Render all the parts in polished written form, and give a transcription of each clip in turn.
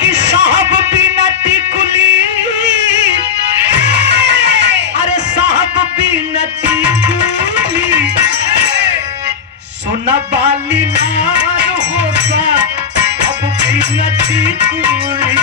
कि साहब बिना टिकुली, अरे साहब बिना टिकुली सोना बाली नार होता अब बिना टिकुली।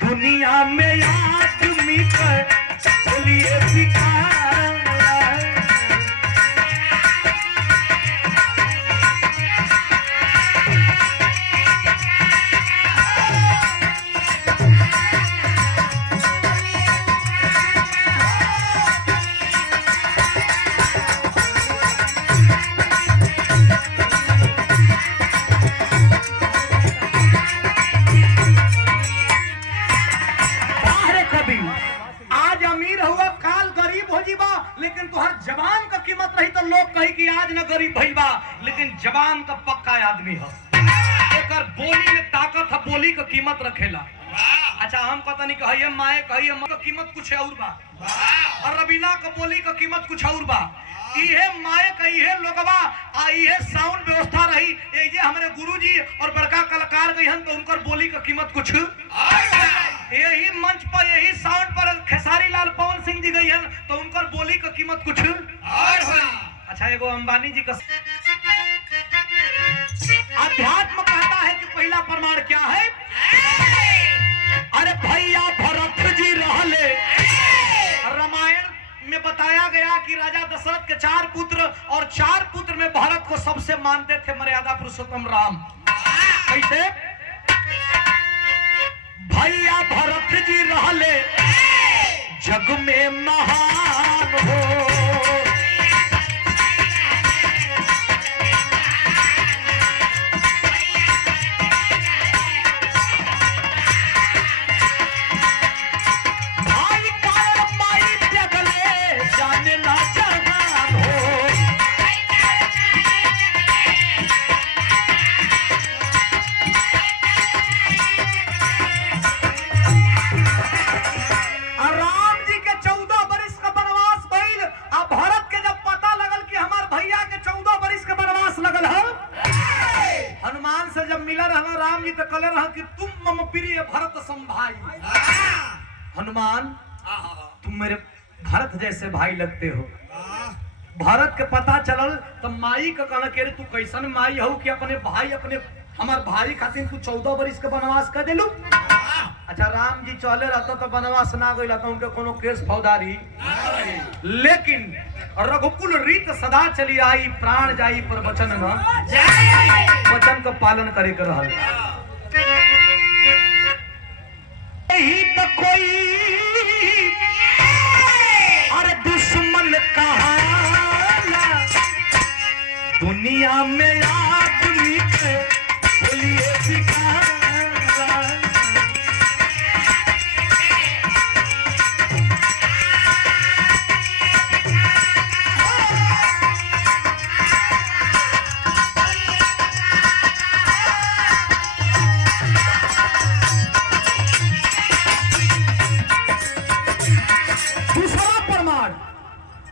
दुनिया में आदमी पर बोलिए बिकाला। लेकिन तोहर जवान का कीमत रही तो लोग कही कि आज न गरीब भइल बा, लेकिन जवान का पक्का आदमी है। एकर बोली में ताकत है, बोली का कीमत रखेला। अच्छा हम पता नहीं कहिए माए कहिए का कीमत कुछ और बा, और रवीना का बोली का कीमत कुछ और बा। इहे माए का इहे लोगवा आ इहे साउंड व्यवस्था रही। ये हमारे गुरुजी और बड़का कलाकार गई हन तो उनकर बोली का कीमत कुछ यही मंच पर यही साउंड पर खेसारी लाल पवन सिंह जी गई हन तो उनकर बोली का कीमत कुछ अच्छा। एगो अंबानी जी का अध्यात्म कहता है कि पहला प्रमाण क्या है? अरे भैया भरत जी रहले। रामायण में बताया गया कि राजा दशरथ के 4 पुत्र और 4 पुत्र में भरत को सबसे मानते थे मर्यादा पुरुषोत्तम राम। कैसे? भैया भरत जी रहले जग में महान हो। भाई कारण माई जगले जाने ना जहान हो। राम जी के 14 वर्ष का वनवास भइल। अब भरत के जब पता लगल कि हमार भैया के 14 वर्ष का वनवास लगल है, हनुमान से जब मिला रहा राम जी तो कहले रहा कि तुम मम प्रिय भरत समभाई। हनुमान तुम मेरे भरत जैसे भाई लगते हो। भरत के पता चलल तो माई का कहना के तू कैसन माई हो कि अपने भाई अपने हमार भाई खातिर तू 14 वर्ष के वनवास कर देलू। अच्छा राम जी चले रहता तो वनवास ना गई रहता उनके कोनो केस फौजदारी, लेकिन रघुकुल रीत सदा चली आई प्राण जाई पर वचन न वचन का पालन करे कर रहल। यही तो कोई अरे दुश्मन कहाला दुनिया में आदमी के बोलिए बिकाला।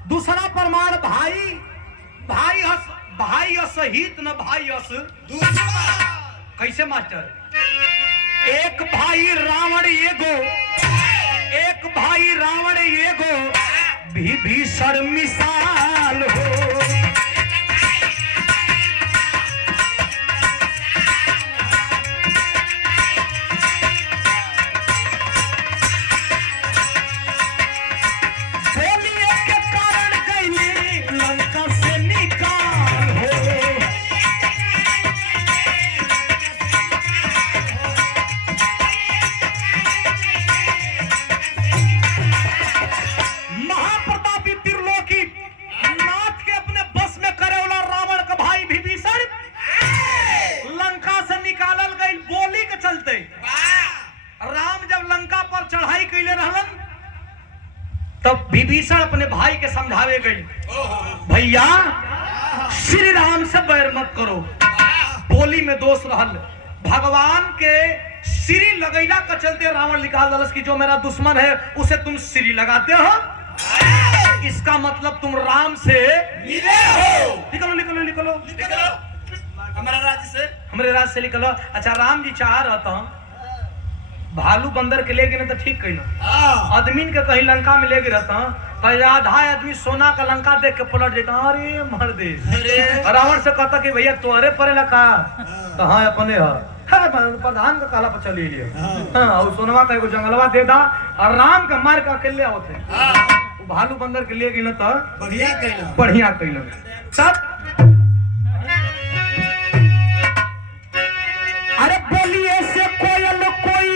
दूसरा प्रमाण भाई असहित न भाई अस दूसरा। कैसे मास्टर? एक भाई रावण एगो भीषण मिसाल हो। अपने भाई के समझावे गई, भैया श्री राम से बैर मत करो। बोली में दोष रहल, भगवान के श्री लगैला का चलते रावण निकाल दलस की जो मेरा दुश्मन है उसे तुम श्री लगाते हो, इसका मतलब तुम राम से मिले हो। निकलो निकलो निकलो निकलो हमारे राज्य से निकलो। अच्छा राम जी चाह रहता भालू बंदर के ले गए तो ठीक कही आदमी के कहीं लंका में ले गए रहता तो आधा आदमी सोना का लंका देख के पलट देता, अरे मर दे। रावण से कहता कि भैया तोहरे परे लगा तो हाँ अपने प्रधान का काला पर चली लिया और सोनवा का एगो जंगलवा दे दा और राम का मार के अकेले होते भालू बंदर के लिए गिन तो बढ़िया कैल तब। अरे बोलिए से कोयल कोई,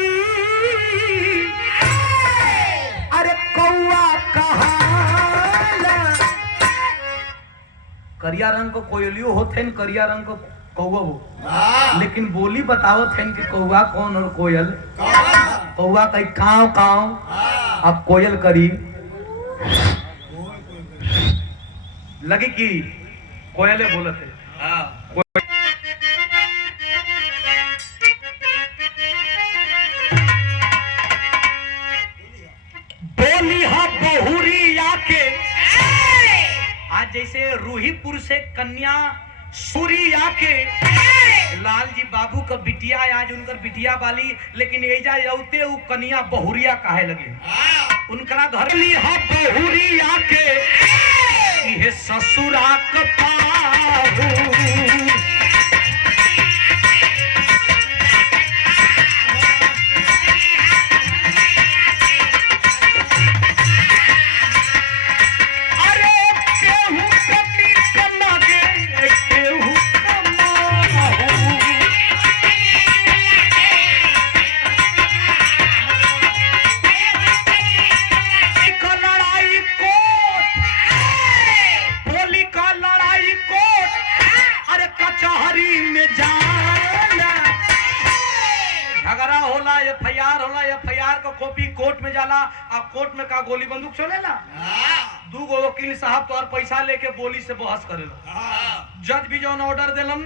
अरे कौआ कहाला, करिया रंग को कोयलियो होते न करिया रंग को कौआ हो, लेकिन बोली बताओ थे कि कौआ कौन और कोयल। कौआ कही काव काव, अब कोयल करी लगी कि कोयले बोलते। बोली हा बहुरी आके, आज जैसे रूहीपुर से कन्या सूरी आके लाल जी बाबू का बिटिया आज उनकर बिटिया वाली, लेकिन एजा यौते उ कन्या बहुरिया काहे लगे उनका घर लिहा बहुरी आके ये ससुरा कपाहू। कॉपी कोर्ट में जाला और कोर्ट में का गोली बंदूक चलेला। दू गो वकील साहब तो और पैसा लेके बोली से बहस करेला। जज भी जौन ऑर्डर देलन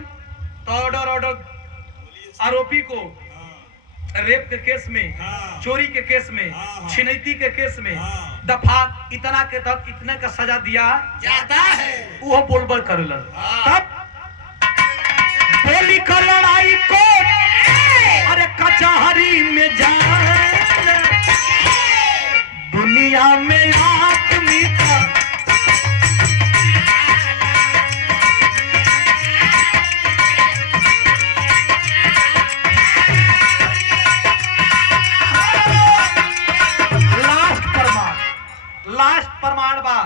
तो ऑर्डर आरोपी को रेप के केस में, चोरी के केस में, छिनैती के केस में दफा इतना के तक इतने का सजा दिया जाता है, वो बोलबल करेलन। तब बोली का लड़ाई कोर्ट, अरे कचहरी में जा दुनिया में आदमी का लास्ट प्रमाण बा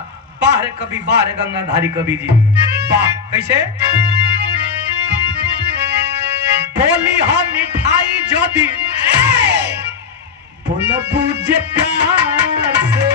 बाहर कभी बाहर गंगाधारी कवि जी वाह कैसे बोली हम मिठाई ज्योति बोला पूजे प्यार से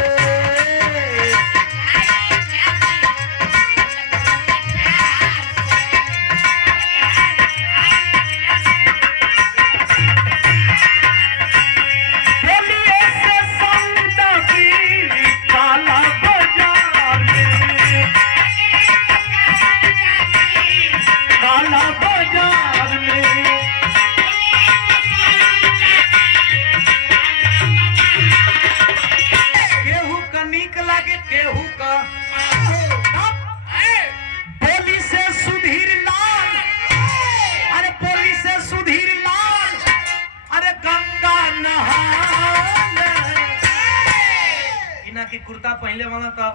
कि कुर्ता पहले वाला तो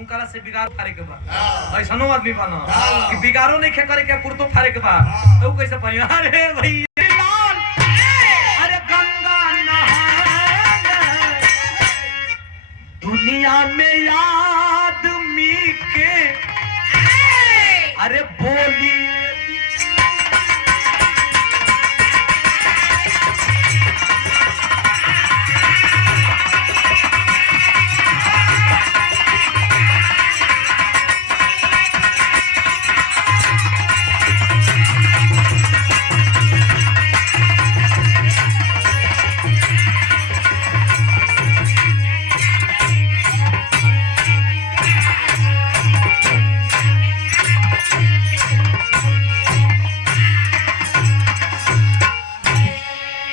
उनकरा से बिगाड़ फारे के बा ऐसनो आदमी बना कि बिगाड़ो नहीं खे करे के कुर्तो फारे के बा तो कैसे पड़ी अरे भैया लाल अरे गंगा नहा दुनिया में यार